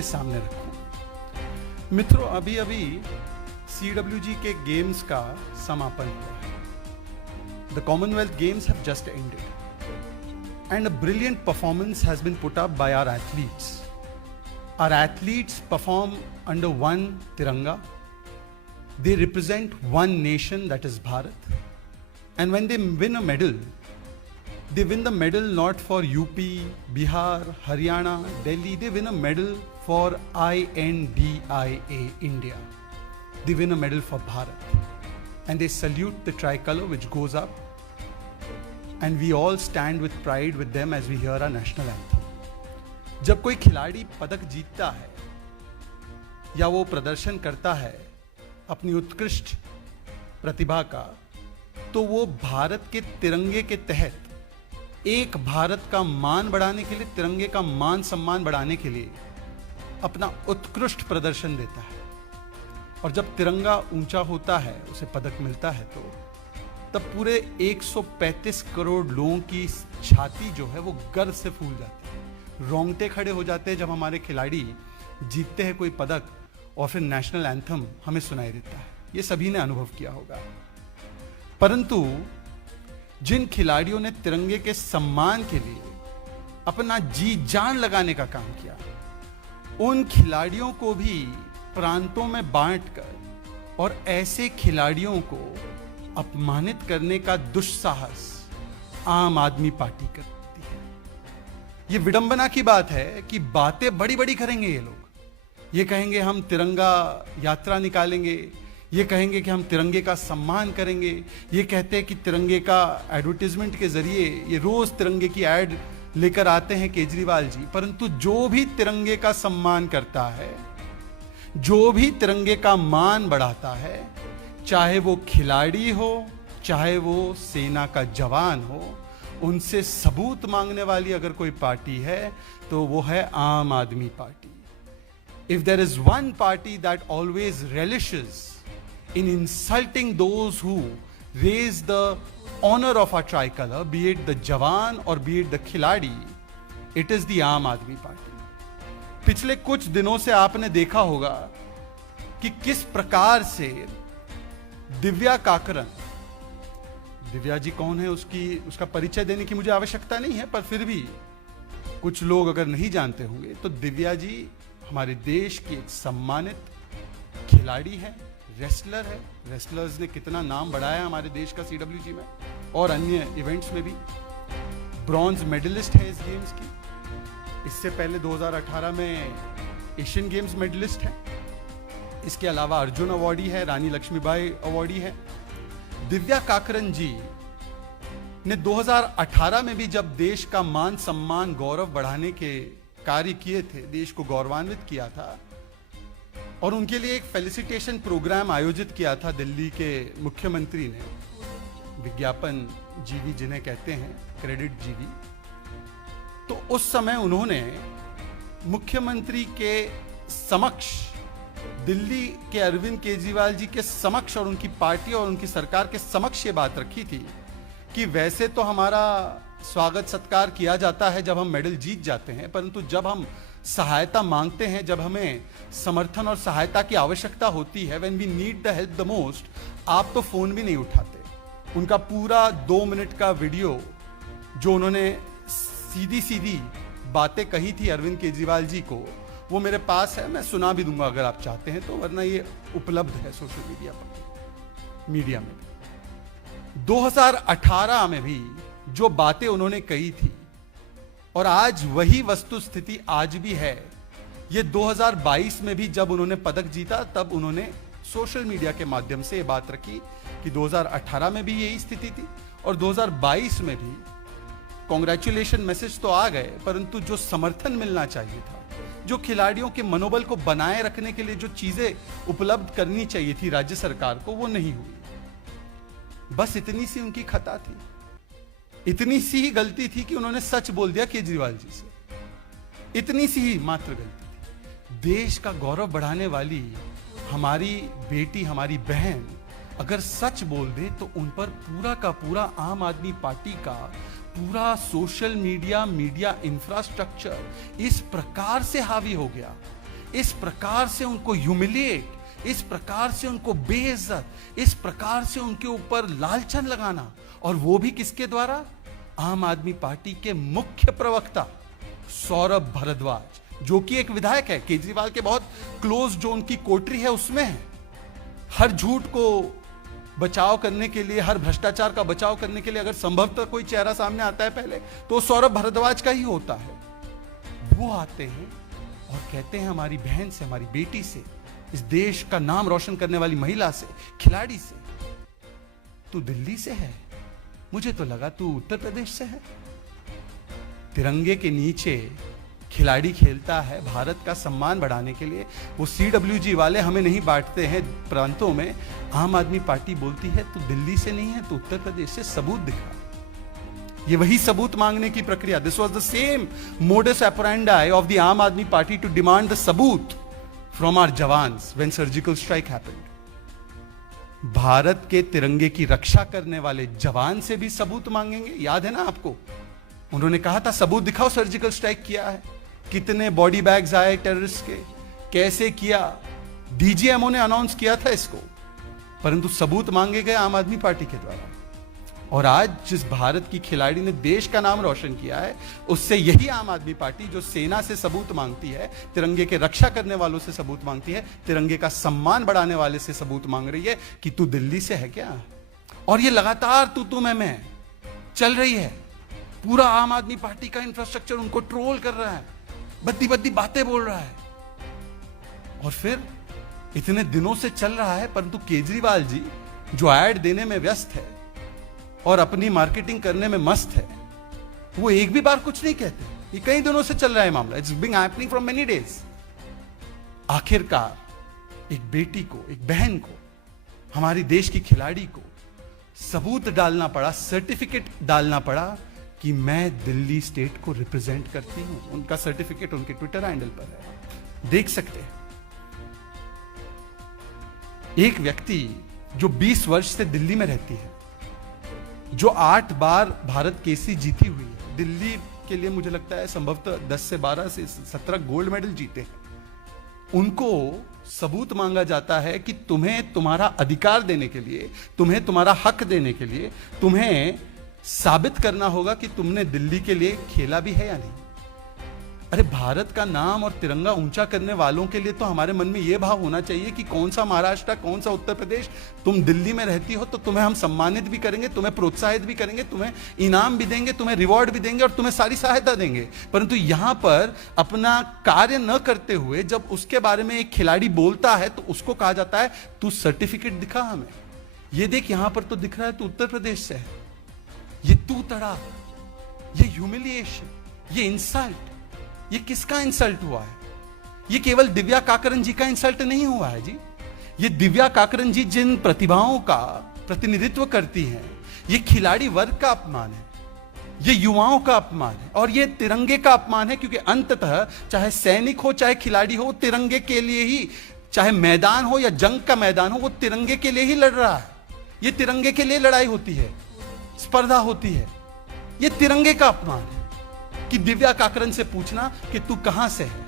आपके सामने रखूं। मित्रों, अभी अभी CWG के गेम्स का समापन हुआ है। The Commonwealth Games have just ended, and a brilliant performance has been put up by our athletes. Our athletes perform under one Tiranga. They represent one nation, that is Bharat. And when they win a medal, they win the medal not for UP, Bihar, Haryana, Delhi. They win a medal for INDIA, India. They win a medal for Bharat. And they salute the tricolor which goes up, and we all stand with pride with them as we hear our national anthem. जब कोई खिलाड़ी पदक जीतता है या वो प्रदर्शन करता है अपनी उत्कृष्ट प्रतिभा का, तो वो भारत के तिरंगे के तहत एक भारत का मान बढ़ाने के लिए, तिरंगे का मान सम्मान बढ़ाने के लिए अपना उत्कृष्ट प्रदर्शन देता है। और जब तिरंगा ऊंचा होता है, उसे पदक मिलता है, तो तब पूरे 135 करोड़ लोगों की छाती जो है वो गर्व से फूल जाती है। रोंगटे खड़े हो जाते हैं जब हमारे खिलाड़ी जीतते हैं कोई पदक और फिर नेशनल एंथम हमें सुनाई देता है। ये सभी ने अनुभव किया होगा। परंतु जिन खिलाड़ियों ने तिरंगे के सम्मान के लिए अपना जी जान लगाने का काम किया, उन खिलाड़ियों को भी प्रांतों में बांटकर और ऐसे खिलाड़ियों को अपमानित करने का दुस्साहस आम आदमी पार्टी करती है। ये विडंबना की बात है कि बातें बड़ी बड़ी करेंगे ये लोग। ये कहेंगे हम तिरंगा यात्रा निकालेंगे, ये कहेंगे कि हम तिरंगे का सम्मान करेंगे, ये कहते हैं कि तिरंगे का एडवर्टीजमेंट के जरिए ये रोज तिरंगे की एड लेकर आते हैं केजरीवाल जी। परंतु जो भी तिरंगे का सम्मान करता है, जो भी तिरंगे का मान बढ़ाता है, चाहे वो खिलाड़ी हो, चाहे वो सेना का जवान हो, उनसे सबूत मांगने वाली अगर कोई पार्टी है तो वो है Aam Aadmi Party. If there is one party that always relishes in insulting those who raise the honor of our tricolor, be it the jawan or be it the खिलाड़ी, it is the आम Aadmi party. पिछले कुछ दिनों से आपने देखा होगा कि किस प्रकार से दिव्या काकरन, दिव्या जी कौन है उसका परिचय देने की मुझे आवश्यकता नहीं है, पर फिर भी कुछ लोग अगर नहीं जानते होंगे तो दिव्या जी हमारे देश की एक सम्मानित खिलाड़ी है, रेसलर है। रेसलर्स ने कितना नाम बढ़ाया हमारे देश का CWG में और अन्य इवेंट्स में भी। ब्रॉन्ज मेडलिस्ट है इस गेम्स की। इससे पहले 2018 में एशियन गेम्स मेडलिस्ट है। इसके अलावा अर्जुन अवार्डी है, रानी लक्ष्मीबाई अवार्डी है। दिव्या काकरन जी ने 2018 में भी जब देश का मान सम्मान गौरव बढ़ाने के कार्य किए थे, देश को गौरवान्वित किया था, और उनके लिए एक फेलिसिटेशन प्रोग्राम आयोजित किया था दिल्ली के मुख्यमंत्री ने, विज्ञापन जीवी जिन्हें कहते हैं, क्रेडिट जीवी। तो उस समय उन्होंने मुख्यमंत्री के समक्ष, दिल्ली के अरविंद केजरीवाल जी के समक्ष और उनकी पार्टी और उनकी सरकार के समक्ष ये बात रखी थी कि वैसे तो हमारा स्वागत सत्कार किया जाता है जब हम मेडल जीत जाते हैं, परंतु जब हम सहायता मांगते हैं, जब हमें समर्थन और सहायता की आवश्यकता होती है, when we need the help the most, आप तो फोन भी नहीं उठाते। उनका पूरा 2 मिनट का वीडियो जो उन्होंने सीधी सीधी बातें कही थी अरविंद केजरीवाल जी को, वो मेरे पास है, मैं सुना भी दूंगा अगर आप चाहते हैं तो, वरना ये उपलब्ध है सोशल मीडिया पर, मीडिया में। 2018 में भी जो बातें उन्होंने कही थी और आज वही वस्तु स्थिति आज भी है। ये 2022 में भी जब उन्होंने पदक जीता तब उन्होंने सोशल मीडिया के माध्यम से ये बात रखी कि 2018 में भी यही स्थिति थी और 2022 में भी कांग्रेचुलेशन मैसेज तो आ गए, परंतु जो समर्थन मिलना चाहिए था, जो खिलाड़ियों के मनोबल को बनाए रखने के लिए जो चीजें उपलब्ध करनी चाहिए थी राज्य सरकार को, वो नहीं हुई। बस इतनी सी उनकी खता थी, इतनी सी ही गलती थी कि उन्होंने सच बोल दिया केजरीवाल जी से। इतनी सी ही मात्र गलती थी। देश का गौरव बढ़ाने वाली हमारी बेटी, हमारी बहन अगर सच बोल दे तो उन पर पूरा का पूरा आम आदमी पार्टी का पूरा सोशल मीडिया इंफ्रास्ट्रक्चर इस प्रकार से हावी हो गया इस प्रकार से उनको ह्यूमिलिएट, इस प्रकार से उनको बेइज्जत, इस प्रकार से उनके ऊपर लालचन लगाना, और वो भी किसके द्वारा? आम आदमी पार्टी के मुख्य प्रवक्ता सौरभ भारद्वाज, जो कि एक विधायक है, केजरीवाल के बहुत क्लोज जो उनकी कोटरी है उसमें है। हर झूठ को बचाव करने के लिए, हर भ्रष्टाचार का बचाव करने के लिए अगर संभवतः कोई चेहरा सामने आता है पहले, तो सौरभ भारद्वाज का ही होता है। वो आते हैं और कहते हैं हमारी बहन से, हमारी बेटी से, इस देश का नाम रोशन करने वाली महिला से, खिलाड़ी से, तू दिल्ली से है, मुझे तो लगा तू उत्तर प्रदेश से है। तिरंगे के नीचे खिलाड़ी खेलता है भारत का सम्मान बढ़ाने के लिए। वो CWG वाले हमें नहीं बांटते हैं प्रांतों में। आम आदमी पार्टी बोलती है तू दिल्ली से नहीं है, तू उत्तर प्रदेश से, सबूत दिखा। ये वही सबूत मांगने की प्रक्रिया। This was the same modus operandi of the Aam Aadmi Party to demand the सबूत from our jawans when surgical strike happened. Bharat के तिरंगे की रक्षा करने वाले जवान से भी सबूत मांगेंगे। याद है ना आपको, उन्होंने कहा था सबूत दिखाओ, सर्जिकल स्ट्राइक किया है, कितने बॉडी बैग्स आए टेररिस्ट के, कैसे किया। डीजीएमओ ने अनाउंस किया था इसको, परंतु सबूत मांगे गए आम आदमी पार्टी के द्वारा। और आज जिस भारत की खिलाड़ी ने देश का नाम रोशन किया है, उससे यही आम आदमी पार्टी जो सेना से सबूत मांगती है, तिरंगे के रक्षा करने वालों से सबूत मांगती है, तिरंगे का सम्मान बढ़ाने वाले से सबूत मांग रही है कि तू दिल्ली से है क्या। और ये लगातार तू मैं चल रही है। पूरा आम आदमी पार्टी का इंफ्रास्ट्रक्चर उनको ट्रोल कर रहा है, बद्दी बद्दी बातें बोल रहा है। और फिर इतने दिनों से चल रहा है, परंतु केजरीवाल जी जो ऐड देने में व्यस्त है और अपनी मार्केटिंग करने में मस्त है, वो एक भी बार कुछ नहीं कहते। ये कई दिनों से चल रहा है मामला, it's being happening from many days. आखिरकार एक बेटी को, एक बहन को, हमारी देश की खिलाड़ी को सबूत डालना पड़ा, सर्टिफिकेट डालना पड़ा कि मैं दिल्ली स्टेट को रिप्रेजेंट करती हूं। उनका सर्टिफिकेट उनके ट्विटर हैंडल पर है, देख सकते हैं। एक व्यक्ति जो 20 वर्ष से दिल्ली में रहती है, जो 8 बार भारत केसरी जीती हुई है, दिल्ली के लिए मुझे लगता है संभवतः 10 से 12 से 17 गोल्ड मेडल जीते हैं, उनको सबूत मांगा जाता है कि तुम्हें तुम्हारा अधिकार देने के लिए, तुम्हें तुम्हारा हक देने के लिए, तुम्हें साबित करना होगा कि तुमने दिल्ली के लिए खेला भी है या नहीं। अरे भारत का नाम और तिरंगा ऊंचा करने वालों के लिए तो हमारे मन में यह भाव होना चाहिए कि कौन सा महाराष्ट्र, कौन सा उत्तर प्रदेश, तुम दिल्ली में रहती हो तो तुम्हें हम सम्मानित भी करेंगे, तुम्हें प्रोत्साहित भी करेंगे, तुम्हें इनाम भी देंगे, तुम्हें रिवॉर्ड भी देंगे और तुम्हें सारी सहायता देंगे। परंतु यहां पर अपना कार्य न करते हुए जब उसके बारे में एक खिलाड़ी बोलता है तो उसको कहा जाता है तू सर्टिफिकेट दिखा हमें। ये देख, यहां पर तो दिख रहा है तू उत्तर प्रदेश से है। ये तू तड़ा, ये ह्यूमिलिएशन, ये इंसल्ट, ये किसका इंसल्ट हुआ है? ये केवल दिव्या काकरन जी का इंसल्ट नहीं हुआ है जी। ये दिव्या काकरन जी जिन प्रतिभाओं का प्रतिनिधित्व करती हैं, ये खिलाड़ी वर्ग का अपमान है, ये युवाओं का अपमान है और ये तिरंगे का अपमान है। क्योंकि अंततः चाहे सैनिक हो, चाहे खिलाड़ी हो, तिरंगे के लिए ही, चाहे मैदान हो या जंग का मैदान हो, वो तिरंगे के लिए ही लड़ रहा है। ये तिरंगे के लिए लड़ाई होती है, स्पर्धा होती है। ये तिरंगे का अपमान है कि दिव्या काकरन से पूछना कि तू कहां से है।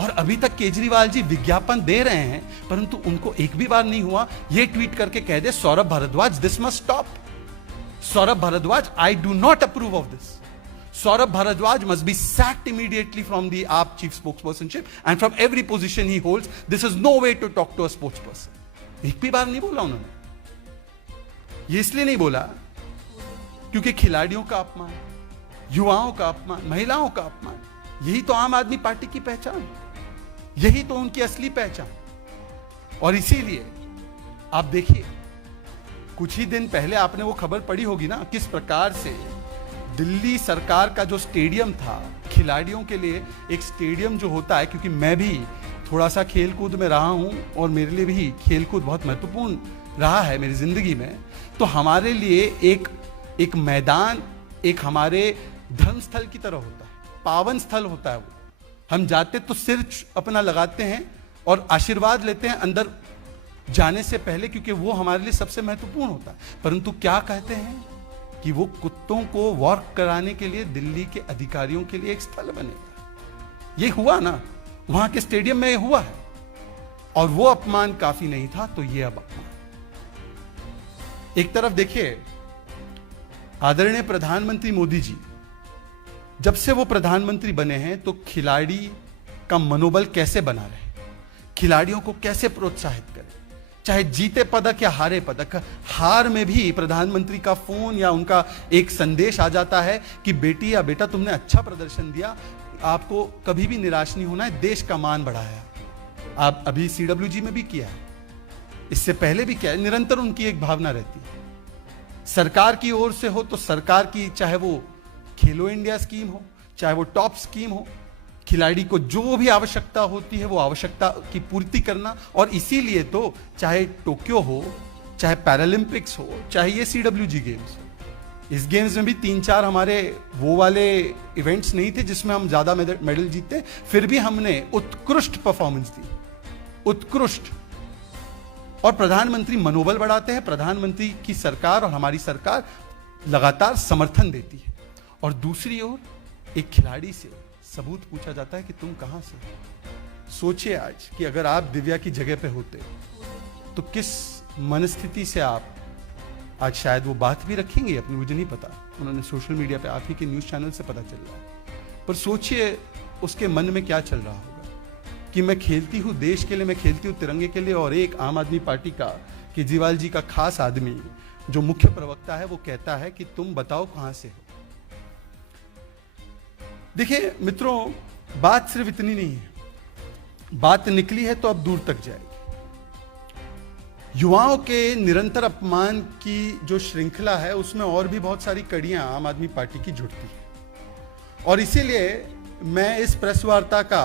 और अभी तक केजरीवाल जी विज्ञापन दे रहे हैं, परंतु उनको एक भी बार नहीं हुआ ये ट्वीट करके कह दे Saurabh Bhardwaj this must stop, Saurabh Bhardwaj I do not approve of this, Saurabh Bhardwaj must be sacked immediately from the AAP chief spokespersonship and from every position he holds. This is no way to talk to a spokesperson. एक भी बार नहीं बोला उन्होंने। ये इसलिए नहीं बोला क्योंकि खिलाड़ियों का अपमान, युवाओं का अपमान, महिलाओं का अपमान, यही तो आम आदमी पार्टी की पहचान, यही तो उनकी असली पहचान। और इसीलिए आप देखिए, कुछ ही दिन पहले आपने वो खबर पढ़ी होगी ना, किस प्रकार से दिल्ली सरकार का जो स्टेडियम था, खिलाड़ियों के लिए एक स्टेडियम जो होता है, क्योंकि मैं भी थोड़ा सा खेलकूद में रहा हूं और मेरे लिए भी खेलकूद बहुत महत्वपूर्ण रहा है मेरी जिंदगी में, तो हमारे लिए एक मैदान एक हमारे धर्म स्थल की तरह होता है, पावन स्थल होता है। वो हम जाते तो सिर अपना लगाते हैं और आशीर्वाद लेते हैं अंदर जाने से पहले, क्योंकि वो हमारे लिए सबसे महत्वपूर्ण होता है। परंतु क्या कहते हैं कि वो कुत्तों को वॉक कराने के लिए दिल्ली के अधिकारियों के लिए एक स्थल बनेगा। ये हुआ ना, वहां के स्टेडियम में हुआ है, और वो अपमान काफी नहीं था, तो ये अब अपमान। एक तरफ देखिए, आदरणीय प्रधानमंत्री मोदी जी जब से वो प्रधानमंत्री बने हैं तो खिलाड़ी का मनोबल कैसे बना रहे, खिलाड़ियों को कैसे प्रोत्साहित करें, चाहे जीते पदक या हारे पदक। हार में भी प्रधानमंत्री का फोन या उनका एक संदेश आ जाता है कि बेटी या बेटा तुमने अच्छा प्रदर्शन दिया, आपको कभी भी निराश नहीं होना है, देश का मान बढ़ाया। आप अभी CWG में भी किया है, इससे पहले भी किया है, निरंतर उनकी एक भावना रहती है। सरकार की ओर से हो तो सरकार की, चाहे वो खेलो इंडिया स्कीम हो, चाहे वो टॉप स्कीम हो, खिलाड़ी को जो भी आवश्यकता होती है वो आवश्यकता की पूर्ति करना। और इसीलिए तो चाहे टोक्यो हो, चाहे पैरालंपिक्स हो, चाहे ये CWG गेम्स हो, इस गेम्स में भी 3-4 हमारे वो वाले इवेंट्स नहीं थे जिसमें हम ज्यादा मेडल जीते, फिर भी हमने उत्कृष्ट परफॉर्मेंस दी, उत्कृष्ट। और प्रधानमंत्री मनोबल बढ़ाते हैं, प्रधानमंत्री की सरकार और हमारी सरकार लगातार समर्थन देती है। और दूसरी ओर एक खिलाड़ी से सबूत पूछा जाता है कि तुम कहां से हो। सोचिए आज कि अगर आप दिव्या की जगह पे होते तो किस मनस्थिति से आप आज, शायद वो बात भी रखेंगे अपनी, मुझे नहीं पता, उन्होंने सोशल मीडिया पे, आप ही के न्यूज चैनल से पता चल रहा है, पर सोचिए उसके मन में क्या चल रहा होगा कि मैं खेलती हूं देश के लिए, मैं खेलती हूं तिरंगे के लिए, और एक आम आदमी पार्टी का, केजरीवाल जी का खास आदमी जो मुख्य प्रवक्ता है, वो कहता है कि तुम बताओ कहां से हो। देखिए मित्रों, बात सिर्फ इतनी नहीं है, बात निकली है तो अब दूर तक जाएगी। युवाओं के निरंतर अपमान की जो श्रृंखला है उसमें और भी बहुत सारी कड़ियां आम आदमी पार्टी की जुड़ती है, और इसीलिए मैं इस प्रेस वार्ता का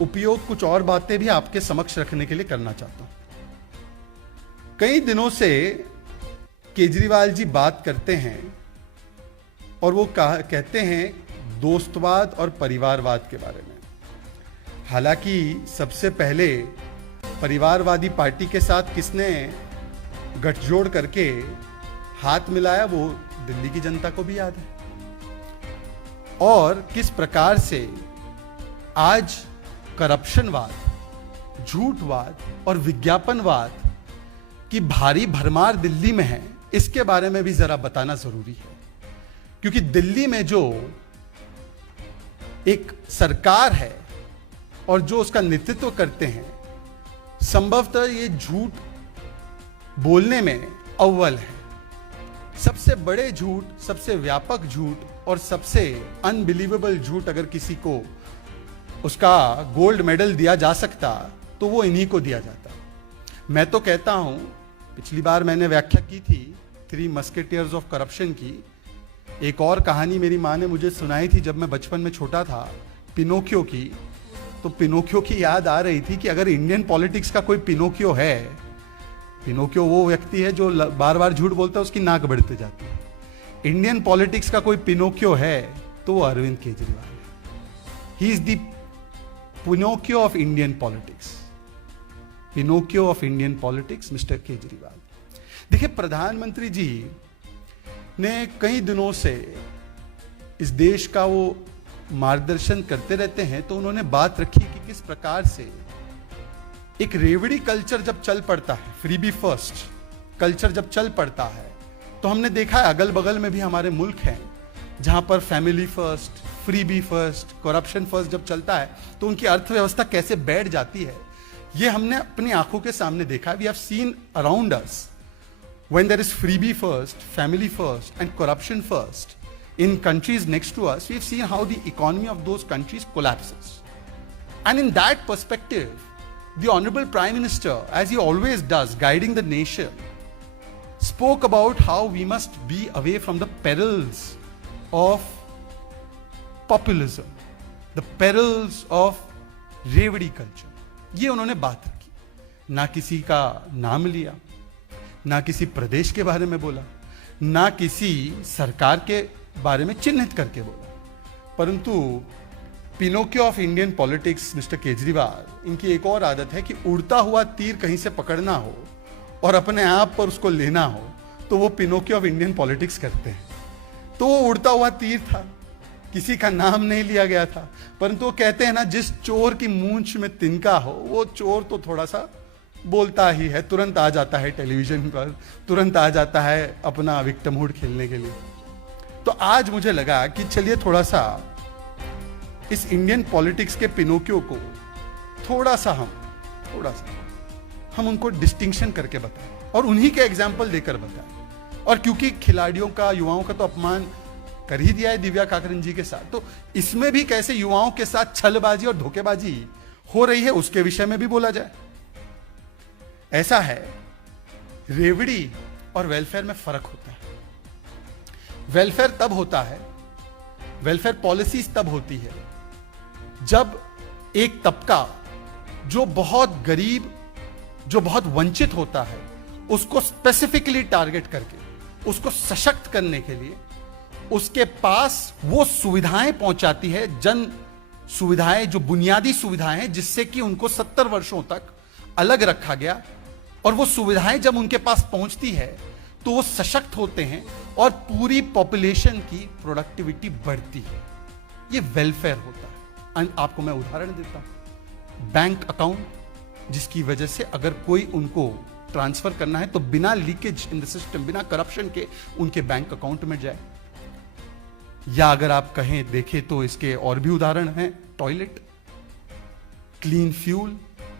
उपयोग कुछ और बातें भी आपके समक्ष रखने के लिए करना चाहता हूं। कई दिनों से केजरीवाल जी बात करते हैं और वो कहते हैं दोस्तवाद और परिवारवाद के बारे में। हालांकि सबसे पहले परिवारवादी पार्टी के साथ किसने गठजोड़ करके हाथ मिलाया वो दिल्ली की जनता को भी याद है, और किस प्रकार से आज करप्शनवाद, झूठवाद और विज्ञापनवाद की भारी भरमार दिल्ली में है, इसके बारे में भी जरा बताना जरूरी है। क्योंकि दिल्ली में जो एक सरकार है और जो उसका नेतृत्व करते हैं, संभवतः ये झूठ बोलने में अव्वल है। सबसे बड़े झूठ, सबसे व्यापक झूठ और सबसे अनबिलीवेबल झूठ अगर किसी को उसका गोल्ड मेडल दिया जा सकता तो वो इन्हीं को दिया जाता। मैं तो कहता हूं, पिछली बार मैंने व्याख्या की थी 3 मस्केटियर्स ऑफ करप्शन की। एक और कहानी मेरी माँ ने मुझे सुनाई थी जब मैं बचपन में छोटा था, पिनोकियो की। तो पिनोकियो की याद आ रही थी कि अगर इंडियन पॉलिटिक्स का कोई पिनोकियो है, पिनोकियो वो व्यक्ति है जो बार बार झूठ बोलता है, उसकी नाक बढ़ते जाती है। इंडियन पॉलिटिक्स का कोई पिनोकियो है तो वो अरविंद केजरीवाल है। He is the Pinocchio of Indian politics, Pinocchio of Indian politics, mister Kejriwal. देखिए, प्रधानमंत्री जी ने कई दिनों से इस देश का वो मार्गदर्शन करते रहते हैं, तो उन्होंने बात रखी कि किस प्रकार से एक रेवड़ी कल्चर जब चल पड़ता है, फ्रीबी फर्स्ट कल्चर जब चल पड़ता है, तो हमने देखा है अगल बगल में भी हमारे मुल्क हैं जहां पर family first, freebie first, corruption first जब चलता है तो उनकी अर्थव्यवस्था कैसे बैठ जाती है, ये हमने अपनी आंखों के सामने देखा। We have seen around us when there is freebie first, family first and corruption first in countries next to us, we've seen how the economy of those countries collapses. And in that perspective, the Honorable Prime Minister, as he always does, guiding the nation, spoke about how we must be away from the perils of populism, the perils of रेवड़ी culture. ये उन्होंने बात रखी, ना किसी का नाम लिया, ना किसी प्रदेश के बारे में बोला, ना किसी सरकार के बारे में चिन्हित करके बोला, परंतु Pinocchio of Indian politics mister Kejriwal, इनकी एक और आदत है कि उड़ता हुआ तीर कहीं से पकड़ना हो और अपने आप पर उसको लेना हो तो वो पिनोकियो ऑफ इंडियन पॉलिटिक्स करते हैं। तो वो उड़ता हुआ तीर था किसी का नाम नहीं लिया गया था, परंतु वो कहते हैं ना, जिस चोर की मूंछ में तिनका हो वो चोर तो थोड़ा सा बोलता ही है, तुरंत आ जाता है टेलीविजन पर, तुरंत आ जाता है अपना विक्टिमहुड खेलने के लिए। तो आज मुझे लगा कि चलिए थोड़ा सा इस इंडियन पॉलिटिक्स के पिनोकियो को थोड़ा सा हम उनको डिस्टिंक्शन करके बताएं और उन्हीं के एग्जाम्पल देकर बताएं। और क्योंकि खिलाड़ियों का, युवाओं का तो अपमान कर ही दिया है दिव्या काकरन जी के साथ, तो इसमें भी कैसे युवाओं के साथ छलबाजी और धोखेबाजी हो रही है उसके विषय में भी बोला जाए। ऐसा है, रेवड़ी और वेलफेयर में फर्क होता है। वेलफेयर तब होता है, वेलफेयर पॉलिसीज तब होती है जब एक तबका जो बहुत गरीब, जो बहुत वंचित होता है, उसको स्पेसिफिकली टारगेट करके उसको सशक्त करने के लिए उसके पास वो सुविधाएं पहुंचाती है, जन सुविधाएं, जो बुनियादी सुविधाएं हैं जिससे कि उनको 70 वर्षों तक अलग रखा गया, और वो सुविधाएं जब उनके पास पहुंचती है तो वो सशक्त होते हैं और पूरी पॉपुलेशन की प्रोडक्टिविटी बढ़ती है। ये वेलफेयर होता है। आपको मैं उदाहरण देता हूं, बैंक अकाउंट, जिसकी वजह से अगर कोई उनको ट्रांसफर करना है तो बिना लीकेज इन द सिस्टम, बिना करप्शन के उनके बैंक अकाउंट में जाए। या अगर आप कहें, देखें तो इसके और भी उदाहरण हैं, टॉयलेट, क्लीन फ्यूल,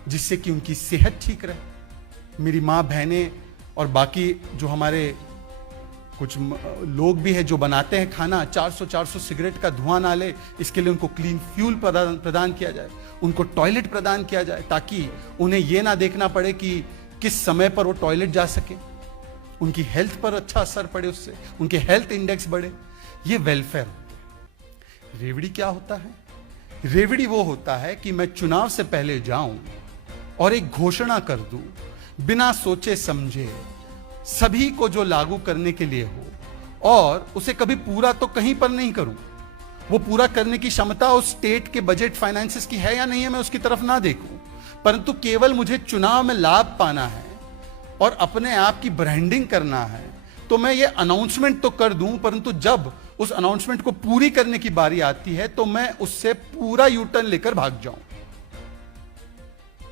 जिससे कि उनकी सेहत ठीक रहे। मेरी माँ, बहनें और बाकी जो हमारे कुछ लोग भी हैं जो बनाते हैं खाना, 400 सिगरेट का धुआं ना ले, इसके लिए उनको क्लीन फ्यूल प्रदान किया जाए, उनको टॉयलेट प्रदान किया जाए, ताकि उन्हें यह ना देखना पड़े कि किस समय पर वो टॉयलेट जा सके, उनकी हेल्थ पर अच्छा असर पड़े, उससे उनके हेल्थ इंडेक्स बढ़े। ये वेलफेयर। रेवड़ी क्या होता है? रेवड़ी वो होता है कि मैं चुनाव से पहले जाऊं और एक घोषणा कर दूं, बिना सोचे समझे, सभी को जो लागू करने के लिए हो, और उसे कभी पूरा तो कहीं पर नहीं करूं। वो पूरा करने की क्षमता उस स्टेट के बजट फाइनेंसेस की है या नहीं है, मैं उसकी तरफ ना देखूं, परंतु केवल मुझे चुनाव में लाभ पाना है और अपने आप की ब्रांडिंग करना है, तो मैं ये अनाउंसमेंट तो कर दूं, परंतु जब उस अनाउंसमेंट को पूरी करने की बारी आती है तो मैं उससे पूरा यूटर्न लेकर भाग जाऊं।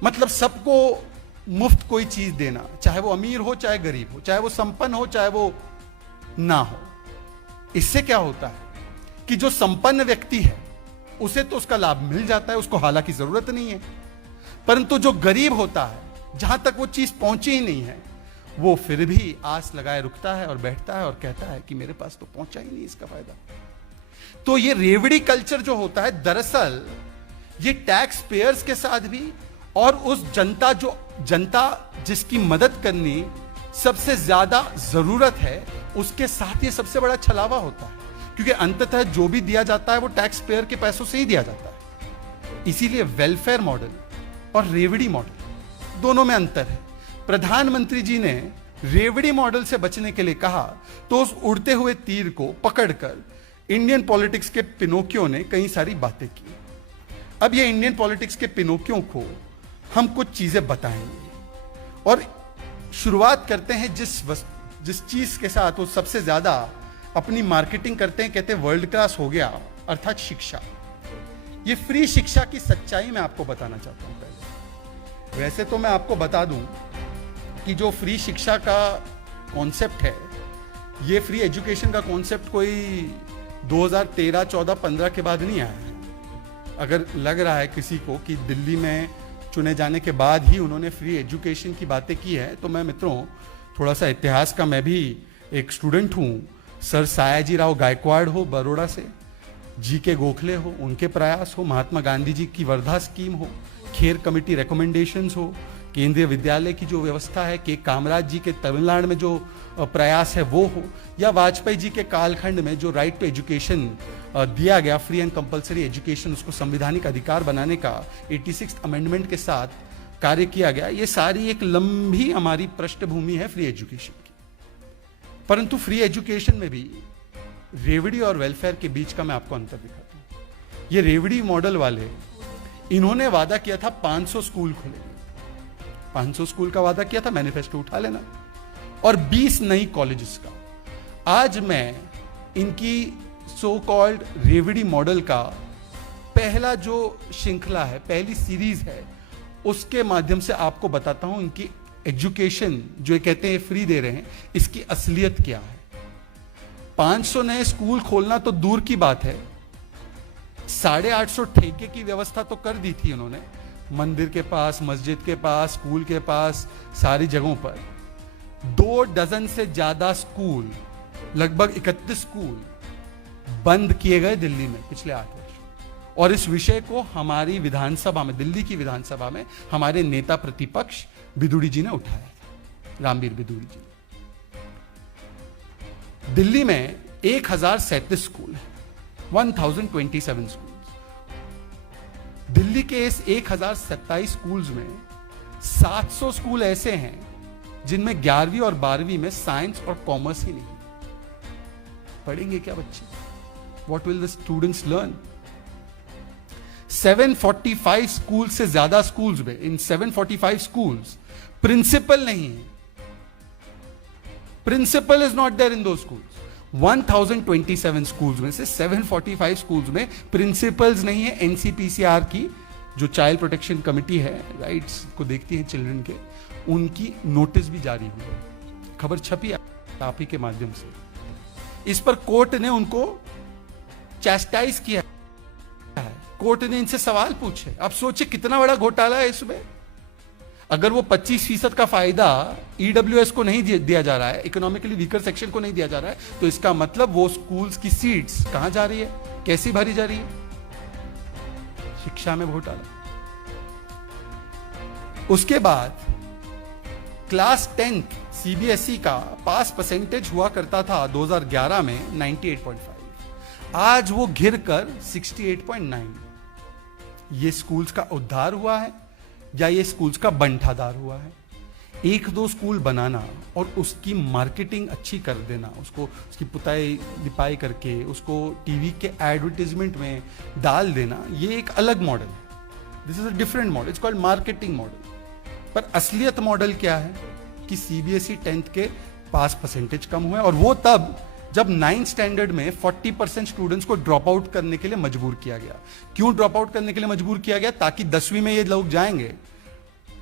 मतलब सबको मुफ्त कोई चीज देना, चाहे वो अमीर हो चाहे गरीब हो, चाहे वो संपन्न हो चाहे वो ना हो। इससे क्या होता है कि जो संपन्न व्यक्ति है उसे तो उसका लाभ मिल जाता है, उसको हालांकि जरूरत नहीं है, परंतु जो गरीब होता है, जहां तक वो चीज पहुंची ही नहीं है, वो फिर भी आस लगाए रुकता है और बैठता है और कहता है कि मेरे पास तो पहुंचा ही नहीं इसका फायदा। तो ये रेवड़ी कल्चर जो होता है, दरअसल ये टैक्स पेयर्स के साथ भी और उस जनता जिसकी मदद करनी सबसे ज्यादा जरूरत है, उसके साथ ये सबसे बड़ा छलावा होता है, क्योंकि अंततः जो भी दिया जाता है वो टैक्स पेयर के पैसों से ही दिया जाता है। इसीलिए वेलफेयर मॉडल और रेवड़ी मॉडल दोनों में अंतर है। प्रधानमंत्री जी ने रेवड़ी मॉडल से बचने के लिए कहा तो उस उड़ते हुए तीर को पकड़कर इंडियन पॉलिटिक्स के पिनोकियो ने कई सारी बातें की। अब ये इंडियन पॉलिटिक्स के पिनोकियो को हम कुछ चीजें बताएंगे और शुरुआत करते हैं जिस चीज के साथ वो सबसे ज्यादा अपनी मार्केटिंग करते हैं, कहते हैं वर्ल्ड क्लास हो गया, अर्थात शिक्षा। ये फ्री शिक्षा की सच्चाई मैं आपको बताना चाहता हूं। पहले वैसे तो मैं आपको बता दूं कि जो फ्री शिक्षा का कॉन्सेप्ट है, ये फ्री एजुकेशन का कॉन्सेप्ट कोई 2013, 14, 15 के बाद नहीं आया है। अगर लग रहा है किसी को कि दिल्ली में चुने जाने के बाद ही उन्होंने फ्री एजुकेशन की बातें की है, तो मैं मित्रों थोड़ा सा इतिहास का मैं भी एक स्टूडेंट हूँ। सर सायाजी राव गायकवाड़ हो बड़ौदा से, जी के गोखले हो, उनके प्रयास हो, महात्मा गांधी जी की वर्धा स्कीम हो, खेर कमेटी रिकमेंडेशंस हो, केंद्रीय विद्यालय की जो व्यवस्था है, के कामराज जी के तमिलनाडु में जो प्रयास है वो हो, या वाजपेयी जी के कालखंड में जो राइट टू एजुकेशन दिया गया, फ्री एंड कंपलसरी एजुकेशन, उसको संवैधानिक अधिकार बनाने का 86 अमेंडमेंट के साथ कार्य किया गया। ये सारी एक लंबी हमारी पृष्ठभूमि है फ्री एजुकेशन की। परंतु फ्री एजुकेशन में भी रेवड़ी और वेलफेयर के बीच का मैं आपको अंतर दिखाता हूं। ये रेवड़ी मॉडल वाले, इन्होंने वादा किया था 500 स्कूल खोलेंगे, 500 स्कूल का वादा किया था, मैनिफेस्टो उठा लेना, और 20 नई कॉलेजेस का। आज मैं इनकी सो कॉल्ड रेवड़ी मॉडल का पहला जो श्रृंखला है, पहली सीरीज है, उसके माध्यम से आपको बताता हूं इनकी एजुकेशन जो ये कहते हैं फ्री दे रहे हैं, इसकी असलियत क्या है। 500 नए स्कूल खोलना तो दूर की बात है, 850 ठेके की व्यवस्था तो कर दी थी उन्होंने, मंदिर के पास, मस्जिद के पास, स्कूल के पास, सारी जगहों पर। 2 डजन से ज्यादा स्कूल, लगभग 31 स्कूल बंद किए गए दिल्ली में पिछले 8 वर्ष। और इस विषय को हमारी विधानसभा में, दिल्ली की विधानसभा में हमारे नेता प्रतिपक्ष बिदुड़ी जी ने उठाया था, रामवीर बिदुड़ी जी। दिल्ली में 1037 स्कूल है, 1027 स्कूल। दिल्ली के इस 1027 स्कूल्स में 700 स्कूल ऐसे हैं जिनमें 11वीं और 12वीं में साइंस और कॉमर्स ही नहीं। पढ़ेंगे क्या बच्चे? What will the students learn? 745 school से ज्यादा स्कूल्स में, इन 745 स्कूल्स प्रिंसिपल नहीं है। Principal is not there in दो स्कूल्स। 1027 स्कूल्स में से 745 स्कूल्स में प्रिंसिपल्स नहीं है। एनसीपीसीआर की जो चाइल्ड प्रोटेक्शन कमिटी है, राइट्स को देखती है चिल्ड्रन के, उनकी नोटिस भी जारी हुई है, खबर छपी आप ही के माध्यम से। इस पर कोर्ट ने उनको चैस्टाइज किया है, कोर्ट ने इनसे सवाल पूछे। अब सोचिए कितना बड़ा घोटाला है इसमें। अगर वो 25% का फायदा ईडब्ल्यूएस को नहीं दिया जा रहा है, इकोनॉमिकली वीकर सेक्शन को नहीं दिया जा रहा है, तो इसका मतलब वो स्कूल्स की सीट्स कहां जा रही है, कैसी भरी जा रही है? शिक्षा में घोटाला। उसके बाद क्लास 10th सीबीएसई का पास परसेंटेज हुआ करता था 2011 में 98.5, आज वो गिर कर 68.9। ये स्कूल्स का उद्धार हुआ है या ये स्कूल्स का बंटाधार हुआ है? 1-2 स्कूल बनाना और उसकी मार्केटिंग अच्छी कर देना, उसको उसकी पुताई लिपाई करके उसको टीवी के एडवर्टीजमेंट में डाल देना, ये एक अलग मॉडल है। This is a different model, it's called marketing model. पर असलियत मॉडल क्या है कि सीबीएसई 10th के पास परसेंटेज कम हुए, और वो तब जब 9th स्टैंडर्ड में 40% स्टूडेंट्स को ड्रॉप आउट करने के लिए मजबूर किया गया। क्यों ड्रॉप आउट करने के लिए मजबूर किया गया? ताकि 10वीं में ये लोग जाएंगे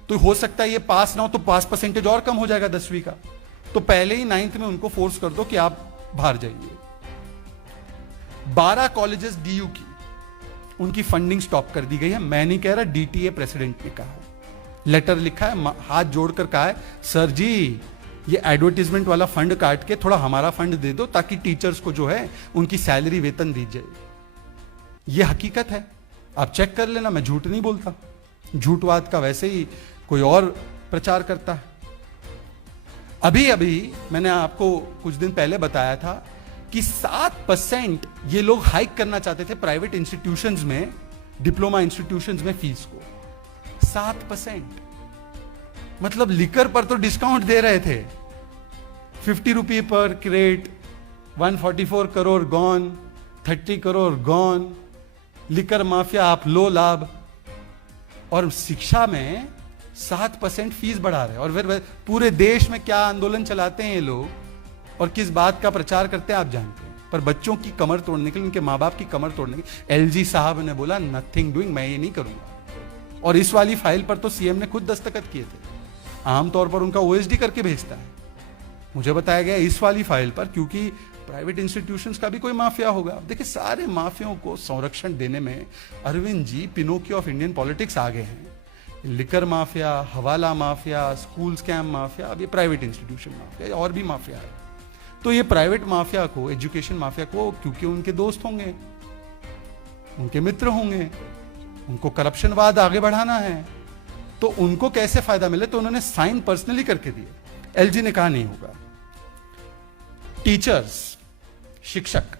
तो हो सकता है ये पास ना हो तो पास परसेंटेज और कम हो जाएगा 10वीं का, तो पहले ही 9th में उनको फोर्स कर दो कि आप बाहर जाइए। 12 कॉलेजेस डीयू की, उनकी फंडिंग स्टॉप कर दी गई है। मैं नहीं कह रहा, डीटीए प्रेसिडेंट ने कहा है, लेटर लिखा है, हाथ जोड़कर कहा है, सर जी ये एडवर्टीजमेंट वाला फंड काट के थोड़ा हमारा फंड दे दो ताकि टीचर्स को जो है उनकी सैलरी वेतन दी जाए। ये हकीकत है, आप चेक कर लेना, मैं झूठ नहीं बोलता। झूठवाद का वैसे ही कोई और प्रचार करता है। अभी अभी मैंने आपको कुछ दिन पहले बताया था कि 7% ये लोग हाइक करना चाहते थे प्राइवेट इंस्टीट्यूशंस में, डिप्लोमा इंस्टीट्यूशंस में फीस को। 7%, मतलब लिकर पर तो डिस्काउंट दे रहे थे, 50 रुपये पर crate, 144 crore gone, 30 crore gone, liquor mafia आप लो लाभ। और शिक्षा में 7% फीस बढ़ा रहे हैं, और फिर पूरे देश में क्या आंदोलन चलाते हैं ये लोग और किस बात का प्रचार करते हैं आप जानते हैं। पर बच्चों की कमर तोड़ने के लिए, उनके माँ बाप की कमर तोड़ने के लिए एलजी साहब ने बोला नथिंग डूइंग, मैं ये नहीं करूंगा। और इस वाली फाइल पर तो सीएम ने खुद दस्तखत किए थे, आमतौर पर उनका ओएसडी करके भेजता है। मुझे बताया गया इस वाली फाइल पर, क्योंकि प्राइवेट इंस्टीट्यूशंस का भी कोई माफिया होगा। देखिए सारे माफियाओं को संरक्षण देने में Arvind ji Pinocchio of Indian politics आगे हैं। लिकर माफिया, हवाला माफिया, स्कूल स्कैम माफिया, अब ये प्राइवेट इंस्टीट्यूशन माफिया, और भी माफिया है। तो ये प्राइवेट माफिया को, एजुकेशन माफिया को, क्योंकि उनके दोस्त होंगे, उनके मित्र होंगे, उनको करप्शनवाद आगे बढ़ाना है, तो उनको कैसे फायदा मिले, तो उन्होंने साइन पर्सनली करके दिए। एलजी ने कहा नहीं होगा। टीचर्स, शिक्षक,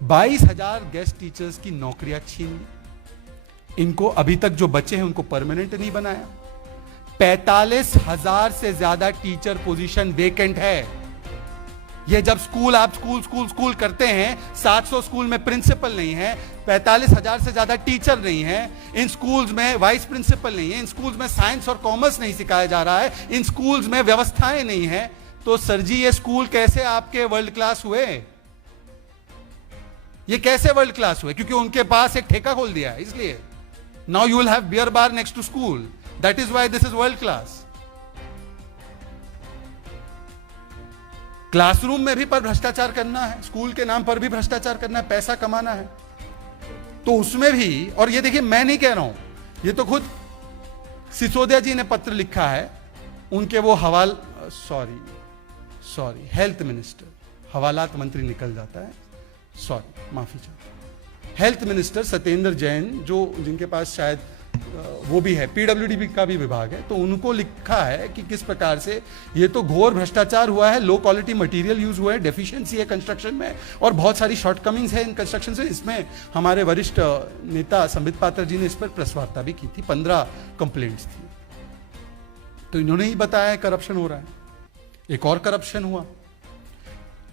22,000 गेस्ट टीचर्स की नौकरियां छीन ली। इनको अभी तक जो बचे हैं उनको परमानेंट नहीं बनाया। 45,000 से ज्यादा टीचर पोजीशन वेकेंट है। ये जब स्कूल, आप स्कूल करते हैं, 700 स्कूल में प्रिंसिपल नहीं है, 45,000 से ज्यादा टीचर नहीं है, इन स्कूल्स में वाइस प्रिंसिपल नहीं है, इन स्कूल्स में साइंस और कॉमर्स नहीं सिखाया जा रहा है, इन स्कूल्स में व्यवस्थाएं नहीं है, तो सर जी ये स्कूल कैसे आपके वर्ल्ड क्लास हुए? ये कैसे वर्ल्ड क्लास हुए? क्योंकि उनके पास एक ठेका खोल दिया है, इसलिए now you will have beer bar next to school, that is why this is world class. Classroom में भी पर भ्रष्टाचार करना है, स्कूल के नाम पर भी भ्रष्टाचार करना है, पैसा कमाना है, तो उसमें भी। और ये देखिए, मैं नहीं कह रहा हूं, ये तो खुद सिसोदिया जी ने पत्र लिखा है, उनके वो सॉरी हेल्थ मिनिस्टर, हवालात मंत्री निकल जाता है, सॉरी माफी चाहता, हेल्थ मिनिस्टर सत्येंद्र जैन, जो जिनके पास शायद वो भी है, पीडब्ल्यूडी का भी विभाग है, तो उनको लिखा है कि किस प्रकार से ये तो घोर भ्रष्टाचार हुआ है, लो क्वालिटी मटेरियल यूज हुआ है, डेफिशिएंसी है कंस्ट्रक्शन में, और बहुत सारी शॉर्टकमिंग्स है इन कंस्ट्रक्शन से। इसमें हमारे वरिष्ठ नेता संबित पात्र जी ने इस पर प्रेस वार्ता भी की थी, 15 कंप्लेंट्स थी, तो इन्होंने ही बताया करप्शन हो रहा है। एक और करप्शन हुआ,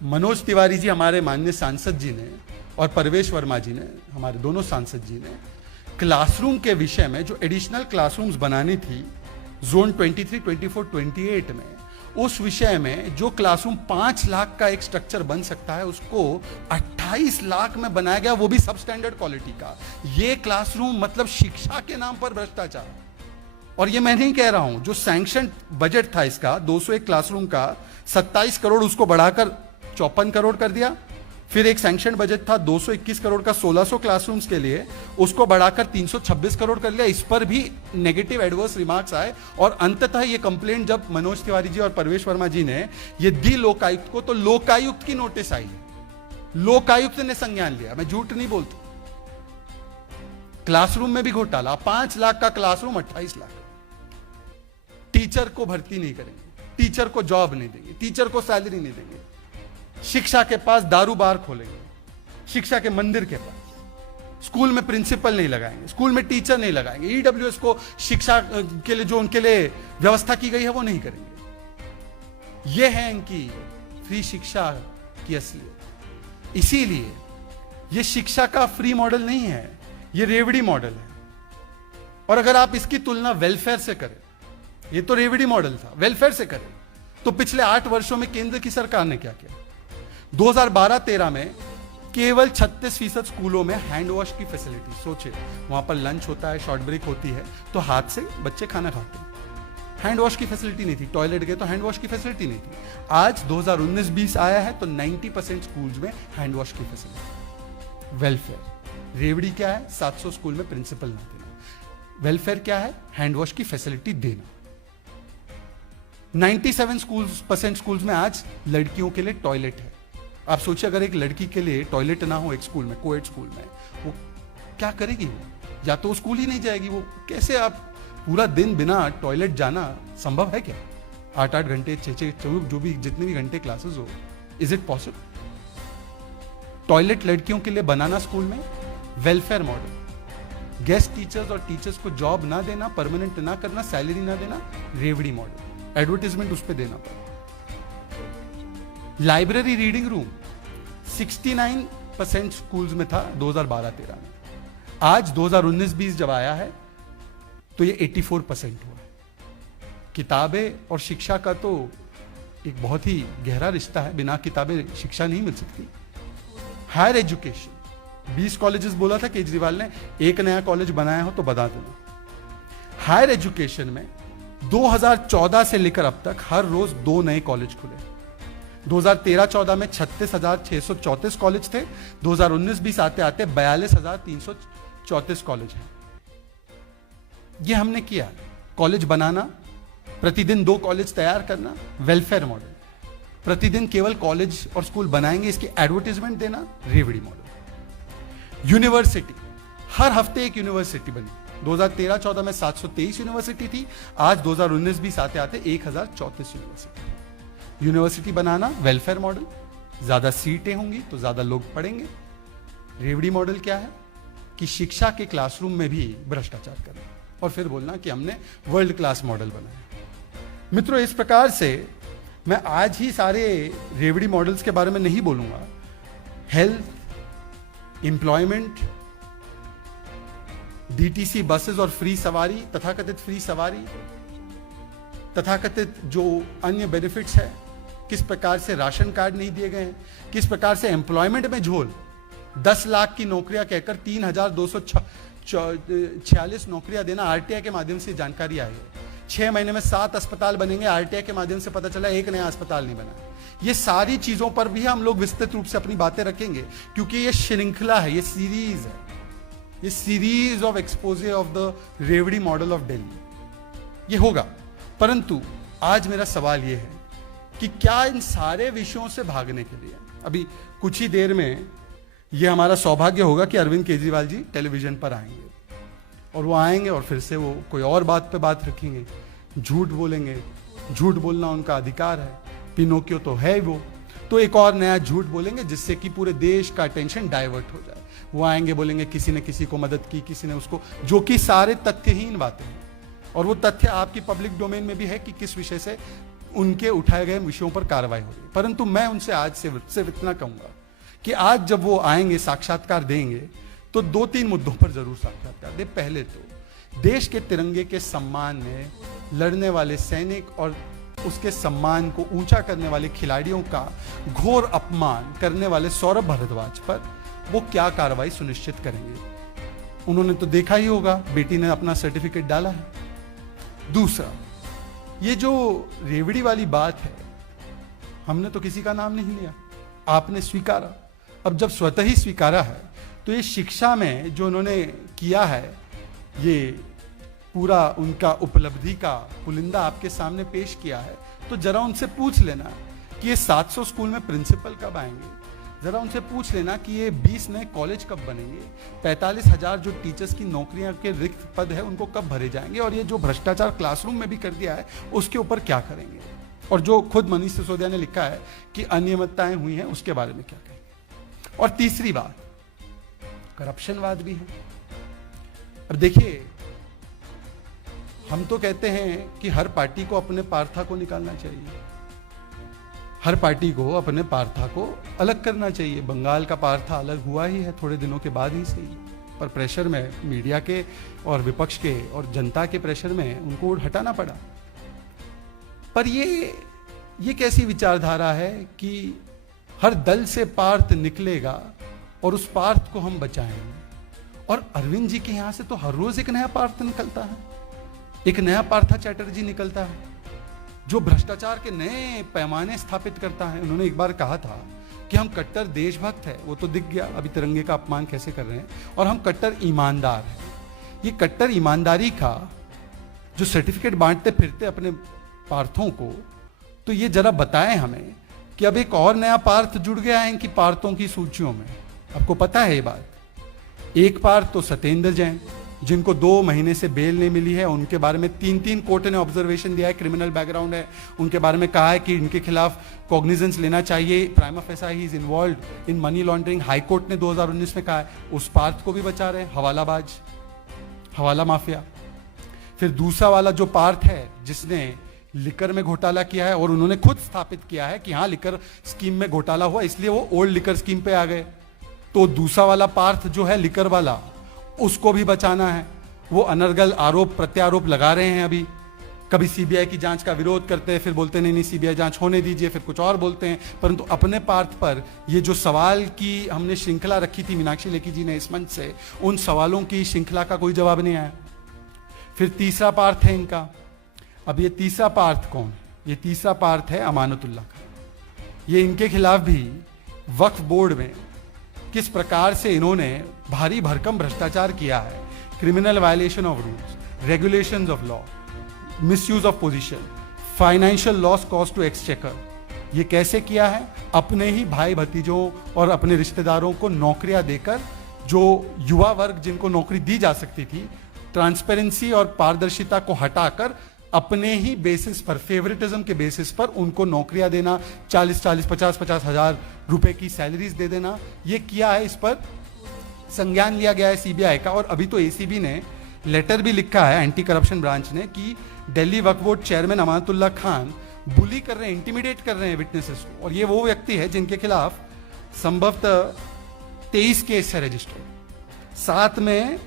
मनोज तिवारी जी हमारे माननीय सांसद जी ने और परवेश वर्मा जी ने, हमारे दोनों सांसद जी ने, क्लासरूम के विषय में जो एडिशनल क्लासरूम्स बनानी थी जोन 23, 24, 28 में, उस विषय में जो क्लासरूम 5 लाख का एक स्ट्रक्चर बन सकता है, उसको 28 लाख में बनाया गया, वो भी सब स्टैंडर्ड क्वालिटी का। ये क्लासरूम मतलब शिक्षा के नाम पर भ्रष्टाचार। और ये मैं नहीं कह रहा हूं, जो सैंक्शन बजट था इसका 201 क्लासरूम का, 27 करोड़ उसको बढ़ाकर 54 करोड़ कर दिया। फिर एक सैंक्शन बजट था 221 करोड़ का 1600 क्लासरूम्स के लिए, उसको बढ़ाकर 326 करोड़ कर लिया। इस पर भी नेगेटिव एडवर्स रिमार्क्स आए, और अंततः ये कंप्लेंट जब मनोज तिवारी जी और परवेश वर्मा जी ने ये दी लोकायुक्त को, तो लोकायुक्त की नोटिस आई, लोकायुक्त ने संज्ञान लिया। मैं झूठ नहीं बोलता, क्लासरूम में भी घोटाला, 5 लाख का क्लासरूम 28 लाख। टीचर को भर्ती नहीं करेंगे, टीचर को जॉब नहीं देंगे, टीचर को सैलरी नहीं देंगे, शिक्षा के पास दारू बार खोलेंगे, शिक्षा के मंदिर के पास, स्कूल में प्रिंसिपल नहीं लगाएंगे, स्कूल में टीचर नहीं लगाएंगे, ईडब्ल्यूएस को शिक्षा के लिए जो उनके लिए व्यवस्था की गई है वो नहीं करेंगे। ये है इनकी फ्री शिक्षा की असलियत। इसीलिए ये शिक्षा का फ्री मॉडल नहीं है, ये रेवड़ी मॉडल है। और अगर आप इसकी तुलना वेलफेयर से करें, ये तो रेवड़ी मॉडल था, वेलफेयर से करें तो पिछले 8 वर्षों में केंद्र की सरकार ने क्या किया? 2012-13 में केवल 36% स्कूलों में हैंड वॉश की फैसिलिटी। सोचिए, वहां पर लंच होता है, शॉर्ट ब्रेक होती है, तो हाथ से बच्चे खाना खाते हैं, हैंड वॉश की फैसिलिटी नहीं थी। टॉयलेट गए तो हैंड वॉश की फैसिलिटी नहीं थी। आज 2019-20 आया है तो 90% स्कूल्स में हैंड वॉश की फैसिलिटी। वेलफेयर। रेवड़ी क्या है? 700 स्कूल में प्रिंसिपल ना देना। वेलफेयर क्या है? हैंड वॉश की फैसिलिटी देना। 97% स्कूल्स में आज लड़कियों के लिए टॉयलेट है। आप सोचिए, अगर एक लड़की के लिए टॉयलेट ना हो एक स्कूल में, कोएड स्कूल में, वो क्या करेगी? वो या तो स्कूल ही नहीं जाएगी। वो कैसे? आप पूरा दिन बिना टॉयलेट जाना संभव है क्या? 8-8 घंटे, 6-6, जो भी जितने भी घंटे क्लासेस हो, इज इट पॉसिबल? टॉयलेट लड़कियों के लिए बनाना स्कूल में, वेलफेयर मॉडल। गेस्ट टीचर्स और टीचर्स को जॉब ना देना, परमानेंट ना करना, सैलरी ना देना, रेवड़ी मॉडल। एडवर्टाइजमेंट उस पर देना पड़ा। लाइब्रेरी रीडिंग रूम 69% स्कूल्स में था 2012-13 में। आज 2019-20 जब आया है तो ये 84% हुआ है। किताबें और शिक्षा का तो एक बहुत ही गहरा रिश्ता है, बिना किताबें शिक्षा नहीं मिल सकती। हायर एजुकेशन, 20 कॉलेजेस बोला था केजरीवाल ने, एक नया कॉलेज बनाया हो तो बता देना। हायर एजुकेशन में 2014 से लेकर अब तक हर रोज 2 नए कॉलेज खुले। 2013-14 में 36,634 कॉलेज थे, 2019-20 आते आते 42,334 कॉलेज हैं। ये हमने किया, कॉलेज बनाना, प्रतिदिन 2 कॉलेज तैयार करना, वेलफेयर मॉडल। प्रतिदिन केवल कॉलेज और स्कूल बनाएंगे, इसकी एडवर्टाइजमेंट देना, रेवड़ी मॉडल। यूनिवर्सिटी, हर हफ्ते एक यूनिवर्सिटी बनी। 2013-14 में 723 यूनिवर्सिटी थी, आज 2019-20 आते आते 1034 यूनिवर्सिटी। यूनिवर्सिटी बनाना, वेलफेयर मॉडल। ज्यादा सीटें होंगी तो ज्यादा लोग पढ़ेंगे। रेवड़ी मॉडल क्या है? कि शिक्षा के क्लासरूम में भी भ्रष्टाचार करना और फिर बोलना कि हमने वर्ल्ड क्लास मॉडल बनाया। मित्रों, इस प्रकार से मैं आज ही सारे रेवड़ी मॉडल्स के बारे में नहीं बोलूंगा। हेल्थ, एम्प्लॉयमेंट, डीटीसी बसेस और फ्री सवारी, तथाकथित फ्री सवारी, तथाकथित जो अन्य बेनिफिट्स है, किस प्रकार से राशन कार्ड नहीं दिए गए हैं, किस प्रकार से एम्प्लॉयमेंट में झोल, 10 लाख की नौकरियां कहकर 3,246 नौकरियां देना आरटीआई के माध्यम से जानकारी आई है। 6 महीने में 7 अस्पताल बनेंगे, आरटीआई के माध्यम से पता चला एक नया अस्पताल नहीं बना। ये सारी चीजों पर भी हम लोग विस्तृत रूप से अपनी बातें रखेंगे, क्योंकि ये श्रृंखला है, ये सीरीज है, ये series of exposé of the रेवड़ी मॉडल ऑफ दिल्ली, ये होगा। परंतु आज मेरा सवाल ये है कि क्या इन सारे विषयों से भागने के लिए अभी कुछ ही देर में ये हमारा सौभाग्य होगा कि अरविंद केजरीवाल जी टेलीविजन पर आएंगे, और वो आएंगे और फिर से वो कोई और बात पे बात रखेंगे, झूठ बोलेंगे। झूठ बोलना उनका अधिकार है, पिनोकियो तो है वो, तो एक और नया झूठ बोलेंगे जिससे कि पूरे देश का अटेंशन डाइवर्ट हो जाए। वो आएंगे, बोलेंगे किसी ने किसी को मदद की, किसी ने उसको, जो कि सारे तथ्यहीन बातें हैं, और वो तथ्य आपकी पब्लिक डोमेन में भी है कि किस विषय से उनके उठाए गए विषयों पर कार्रवाई हो रही है। परंतु मैं उनसे आज से सिर्फ इतना कहूंगा कि आज जब वो आएंगे, साक्षात्कार देंगे, तो 2-3 मुद्दों पर जरूर साक्षात्कार दे। पहले तो देश के तिरंगे के सम्मान में लड़ने वाले सैनिक और उसके सम्मान को ऊंचा करने वाले खिलाड़ियों का घोर अपमान करने वाले सौरभ भारद्वाज पर वो क्या कार्रवाई सुनिश्चित करेंगे। उन्होंने तो देखा ही होगा, बेटी ने अपना सर्टिफिकेट डाला है। दूसरा, ये जो रेवड़ी वाली बात है, हमने तो किसी का नाम नहीं लिया, आपने स्वीकारा। अब जब स्वतः ही स्वीकारा है, तो ये शिक्षा में जो उन्होंने किया है, ये पूरा उनका उपलब्धि का पुलिंदा आपके सामने पेश किया है, तो जरा उनसे पूछ लेना कि ये 700 स्कूल में प्रिंसिपल कब आएंगे। जरा उनसे पूछ लेना कि ये 20 नए कॉलेज कब बनेंगे, 45,000 जो टीचर्स की नौकरियां के रिक्त पद है उनको कब भरे जाएंगे, और ये जो भ्रष्टाचार क्लासरूम में भी कर दिया है उसके ऊपर क्या करेंगे, और जो खुद मनीष सिसोदिया ने लिखा है कि अनियमितताएं हुई हैं उसके बारे में क्या कहेंगे। और तीसरी बात, करप्शनवाद भी है। अब देखिए, हम तो कहते हैं कि हर पार्टी को अपने पार्था को निकालना चाहिए, हर पार्टी को अपने पार्था को अलग करना चाहिए। बंगाल का पार्था अलग हुआ ही है थोड़े दिनों के बाद ही सही, पर प्रेशर में, मीडिया के और विपक्ष के और जनता के प्रेशर में उनको हटाना पड़ा। पर ये कैसी विचारधारा है कि हर दल से पार्थ निकलेगा और उस पार्थ को हम बचाएंगे। और अरविंद जी के यहां से तो हर रोज एक नया पार्थ निकलता है, एक नया पार्था चैटर्जी निकलता है जो भ्रष्टाचार के नए पैमाने स्थापित करता है। उन्होंने एक बार कहा था कि हम कट्टर देशभक्त है, वो तो दिख गया अभी तिरंगे का अपमान कैसे कर रहे हैं, और हम कट्टर ईमानदार हैं। ये कट्टर ईमानदारी का जो सर्टिफिकेट बांटते फिरते अपने पार्थों को, तो ये जरा बताएं हमें कि अब एक और नया पार्थ जुड़ गया है इनकी पार्थों की सूचियों में। आपको पता है ये बात? एक पार्थ तो सत्येंद्र जैन, जिनको 2 महीने से बेल नहीं मिली है, उनके बारे में 3 कोर्ट ने ऑब्जर्वेशन दिया है, क्रिमिनल बैकग्राउंड है, उनके बारे में कहा है कि इनके खिलाफ कॉग्निजेंस लेना चाहिए, prima facie he is involved in money laundering. High court ने 2019 में कहा है। उस पार्थ को भी बचा रहे हैं, हवालाबाज, हवाला माफिया। फिर दूसरा वाला जो पार्थ है जिसने लिकर में घोटाला किया है, और उन्होंने खुद स्थापित किया है कि हाँ लिकर स्कीम में घोटाला हुआ, इसलिए वो ओल्ड लिकर स्कीम पे आ गए। तो दूसरा वाला पार्थ जो है लिकर वाला, उसको भी बचाना है। वो अनर्गल आरोप प्रत्यारोप लगा रहे हैं अभी, कभी सीबीआई की जांच का विरोध करते हैं, फिर बोलते नहीं सीबीआई जांच होने दीजिए, फिर कुछ और बोलते हैं। परंतु अपने पार्थ पर ये जो सवाल की हमने श्रृंखला रखी थी मीनाक्षी लेखी जी ने इस मंच से, उन सवालों की श्रृंखला का कोई जवाब नहीं आया। फिर तीसरा पार्थ है इनका। अब ये तीसरा पार्थ कौन? ये तीसरा पार्थ है अमानतुल्लाह खान। ये इनके खिलाफ भी वक्फ बोर्ड में किस प्रकार से इन्होंने भारी भरकम भ्रष्टाचार किया है, criminal violation of rules, regulations of law, misuse of position, financial loss cost to exchequer, ये कैसे किया है? अपने ही भाई भतीजों और अपने रिश्तेदारों को नौकरियां देकर, जो युवा वर्ग जिनको नौकरी दी जा सकती थी, ट्रांसपेरेंसी और पारदर्शिता को हटाकर अपने ही बेसिस पर, फेवरेटिज्म के बेसिस पर उनको नौकरियां देना, 40-40, 50-50 हजार रुपए की सैलरीज दे देना, ये किया है। इस पर संज्ञान लिया गया है सीबीआई का, और अभी तो एसीबी ने लेटर भी लिखा है, एंटी करप्शन ब्रांच ने, कि दिल्ली वक्फ बोर्ड चेयरमैन अमानतुल्लाह खान बुली कर रहे हैं, इंटिमिडेट कर रहे हैं विटनेसेस को। और ये वो व्यक्ति है जिनके खिलाफ संभवतः 23 केस है रजिस्टर्ड, 7 में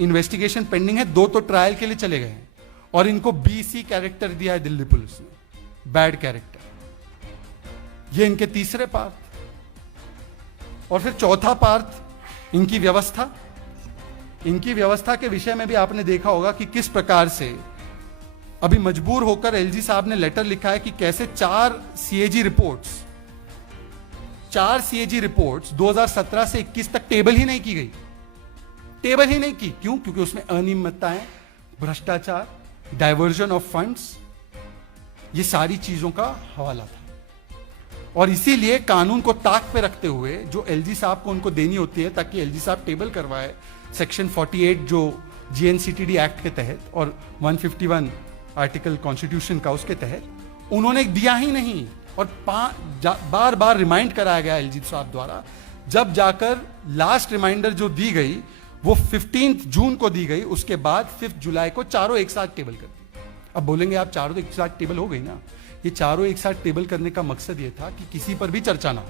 इन्वेस्टिगेशन पेंडिंग है, 2 तो ट्रायल के लिए चले गए हैं, और इनको बीसी कैरेक्टर दिया है दिल्ली पुलिस ने, बैड कैरेक्टर। ये इनके तीसरे पार्थ। और फिर चौथा पार्ट इनकी व्यवस्था। इनकी व्यवस्था के विषय में भी आपने देखा होगा कि किस प्रकार से अभी मजबूर होकर एलजी साहब ने लेटर लिखा है कि कैसे 4 सीएजी रिपोर्ट्स 2017 से 21 तक टेबल ही नहीं की गई। टेबल ही नहीं की। क्यों? क्योंकि उसमें अनियमितताएं, भ्रष्टाचार, डाइवर्जन ऑफ फंड्स, ये सारी चीजों का हवाला था। और इसीलिए कानून को ताक पे रखते हुए जो एलजी साहब को उनको देनी होती है ताकि एलजी साहब टेबल करवाए, सेक्शन 48 जो जीएनसीटीडी एक्ट के तहत और 151 आर्टिकल कॉन्स्टिट्यूशन का उसके तहत उन्होंने दिया ही नहीं। और बार बार रिमाइंड कराया गया एलजी साहब द्वारा। जब जाकर लास्ट रिमाइंडर जो दी गई वो 15 जून को दी गई, उसके बाद 5 जुलाई को चारों एक साथ टेबल कर दी। अब बोलेंगे आप चारों एक साथ टेबल हो गई ना। ये चारों एक साथ टेबल करने का मकसद ये था कि किसी पर भी चर्चा ना हो।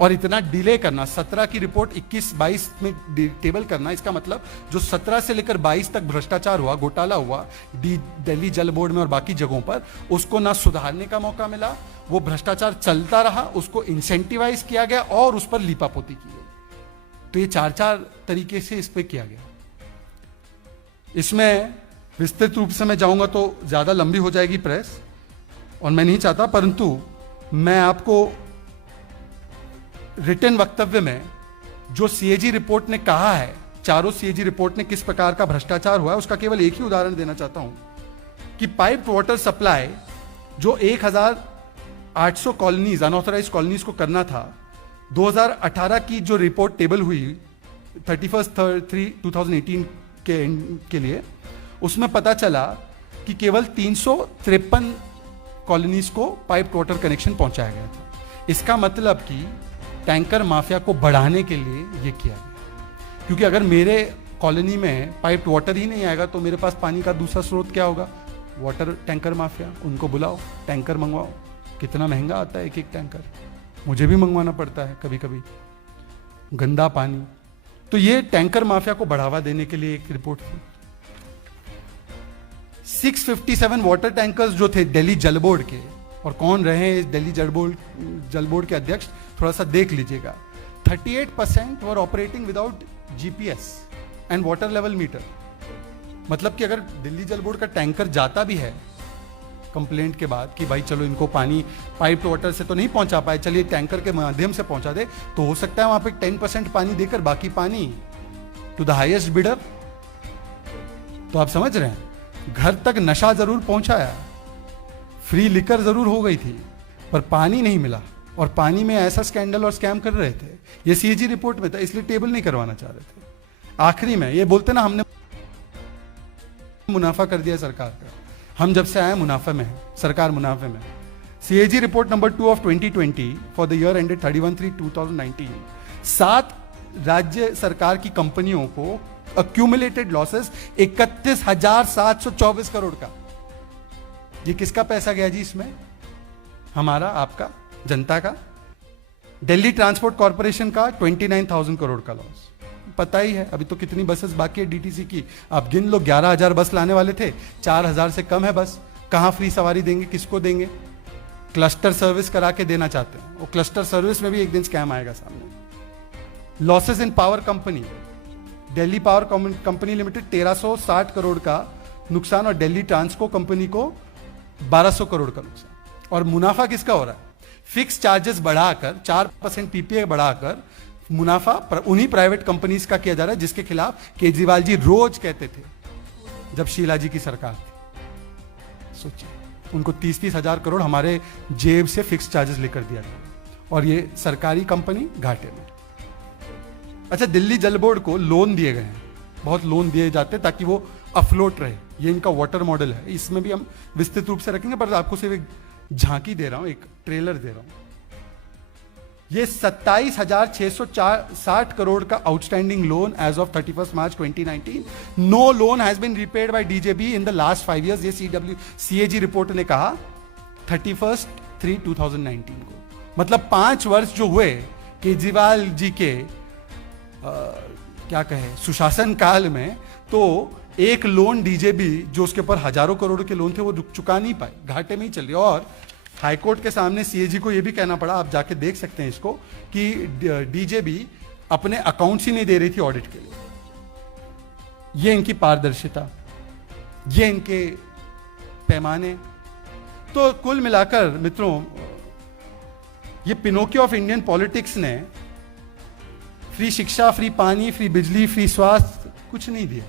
और इतना डिले करना, 17 की रिपोर्ट 21-22 में टेबल करना, इसका मतलब जो 17 से लेकर 22 तक भ्रष्टाचार हुआ, घोटाला हुआ दिल्ली जल बोर्ड में और बाकी जगहों पर, उसको ना सुधारने का मौका मिला। वो भ्रष्टाचार चलता रहा, उसको इंसेंटिवाइज किया गया और उस पर लीपापोती की गई। तो ये 4 तरीके से इस पर किया गया। इसमें विस्तृत रूप से मैं जाऊंगा तो ज्यादा लंबी हो जाएगी प्रेस, और मैं नहीं चाहता, परंतु मैं आपको रिटन वक्तव्य में जो सीएजी रिपोर्ट ने कहा है, चारों सीएजी रिपोर्ट ने किस प्रकार का भ्रष्टाचार हुआ है, उसका केवल एक ही उदाहरण देना चाहता हूं कि पाइप्ड वाटर सप्लाई जो 1800 कॉलोनीज, अनऑथराइज कॉलोनीज को करना था, 2018 की जो रिपोर्ट टेबल हुई 31/3/2018 के लिए, उसमें पता चला कि केवल 353 कॉलोनीज को पाइप्ड वाटर कनेक्शन पहुंचाया गया था। इसका मतलब कि टैंकर माफिया को बढ़ाने के लिए यह किया गया। क्योंकि अगर मेरे कॉलोनी में पाइप्ड वाटर ही नहीं आएगा तो मेरे पास पानी का दूसरा स्रोत क्या होगा? Water tanker mafia. उनको बुलाओ, टैंकर मंगवाओ। कितना महंगा आता है एक टैंकर, मुझे भी मंगवाना पड़ता है कभी कभी, गंदा पानी। तो ये टैंकर माफिया को बढ़ावा देने के लिए एक रिपोर्ट थी। 657 वाटर टैंकर्स जो थे दिल्ली जल बोर्ड के, और कौन रहे इस दिल्ली जल बोर्ड के अध्यक्ष, थोड़ा सा देख लीजिएगा। 38% were operating without GPS and water level meter. मतलब कि अगर दिल्ली जल बोर्ड का टैंकर जाता भी है कंप्लेंट के बाद कि भाई चलो इनको पानी पाइप्ड वाटर से तो नहीं पहुंचा पाए, चलिए टैंकर के माध्यम से पहुंचा दे, तो हो सकता है वहां पे 10% पानी देकर बाकी पानी टू द हाईएस्ट बिडर। तो आप समझ रहे हैं, घर तक नशा जरूर पहुंचाया, फ्री लिकर जरूर हो गई थी, पर पानी नहीं मिला। और पानी में ऐसा स्कैंडल और स्कैम कर रहे थे, ये सीएजी रिपोर्ट में था, इसलिए टेबल नहीं करवाना चाह रहे थे। आखिरी में ये बोलते ना हमने मुनाफा कर दिया सरकार का, हम जब से आए मुनाफे में है, सरकार मुनाफे में। CAG report number 2 of 2020 for the year ended 31/3/2019, 7 राज्य सरकार की कंपनियों को अक्यूमुलेटेड लॉसेस 31,724 करोड़ का। ये किसका पैसा गया जी इसमें? हमारा, आपका, जनता का। दिल्ली ट्रांसपोर्ट कॉर्पोरेशन का 29,000 करोड़ का लॉस। पता ही है अभी तो कितनी बसेस बाकी है डीटीसी की, आप गिन लो। 11,000 बस लाने वाले थे, 4,000 से कम है बस। कहां फ्री सवारी देंगे, किसको देंगे? क्लस्टर सर्विस करा के देना चाहते हैं, वो क्लस्टर सर्विस में भी एक दिन स्कैम आएगा सामने। Losses in power company, Delhi power company limited 1360 crore का नुकसान, और दिल्ली ट्रांसको कंपनी को 1200 करोड़ का नुकसान। और मुनाफा किसका हो रहा है? फिक्स चार्जेस बढ़ाकर 4% पीपीए बढ़ाकर मुनाफा उन्हीं प्राइवेट कंपनीज का किया जा रहा है, जिसके खिलाफ केजरीवाल जी रोज कहते थे जब शीला जी की सरकार थी। सोचिए, उनको 30-30 हजार करोड़ हमारे जेब से फिक्स चार्जेस लेकर दिया गया, और ये सरकारी कंपनी घाटे में। अच्छा, दिल्ली जल बोर्ड को लोन दिए गए हैं, बहुत लोन दिए जाते हैं ताकि वो अफलोट रहे। ये इनका वाटर मॉडल है, इसमें भी हम विस्तृत रूप से रखेंगे, पर आपको सिर्फ एक झांकी दे रहा हूं, एक ट्रेलर दे रहा हूं। ये 27,660 करोड़ का outstanding loan as of 31 March 2019। No loan has been repaid by DJB in the last 5 years, ये सीएजी रिपोर्ट ने कहा 31/3/2019 को। मतलब 5 वर्ष जो हुए केजरीवाल जी के क्या कहे सुशासन काल में, तो एक लोन डीजेबी जो उसके ऊपर हजारों करोड़ के लोन थे वो चुका नहीं पाए, घाटे में ही चले। और हाईकोर्ट के सामने सीएजी को यह भी कहना पड़ा, आप जाके देख सकते हैं इसको, कि डीजेबी अपने अकाउंट्स ही नहीं दे रही थी ऑडिट के लिए। ये इनकी पारदर्शिता, ये इनके पैमाने। तो कुल मिलाकर मित्रों, ये पिनोकियो ऑफ इंडियन पॉलिटिक्स ने फ्री शिक्षा, फ्री पानी, फ्री बिजली, फ्री स्वास्थ्य कुछ नहीं दिया।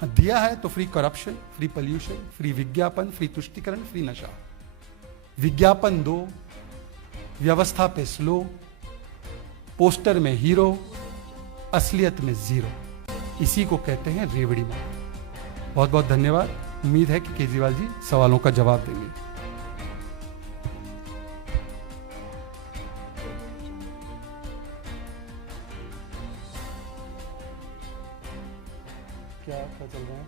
हाँ, दिया है तो free corruption, free pollution, free विज्ञापन, फ्री तुष्टीकरण, फ्री नशा। विज्ञापन दो, व्यवस्था पे स्लो, पोस्टर में हीरो, असलियत में जीरो। इसी को कहते हैं रेवड़ी मार। बहुत बहुत धन्यवाद। उम्मीद है कि केजरीवाल जी सवालों का जवाब देंगे। क्या चल रहा है?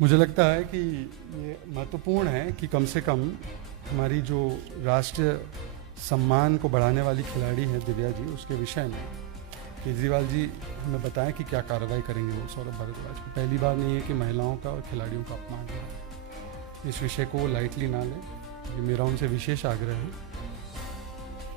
मुझे लगता है कि ये महत्वपूर्ण है कि कम से कम हमारी जो राष्ट्रीय सम्मान को बढ़ाने वाली खिलाड़ी है दिव्या जी, उसके विषय में केजरीवाल जी हमें बताएं कि क्या कार्रवाई करेंगे वो सौरभ भारद्वाज को। पहली बार नहीं है कि महिलाओं का और खिलाड़ियों का अपमान है। इस विषय को वो लाइटली ना लें, ये मेरा उनसे विशेष आग्रह है।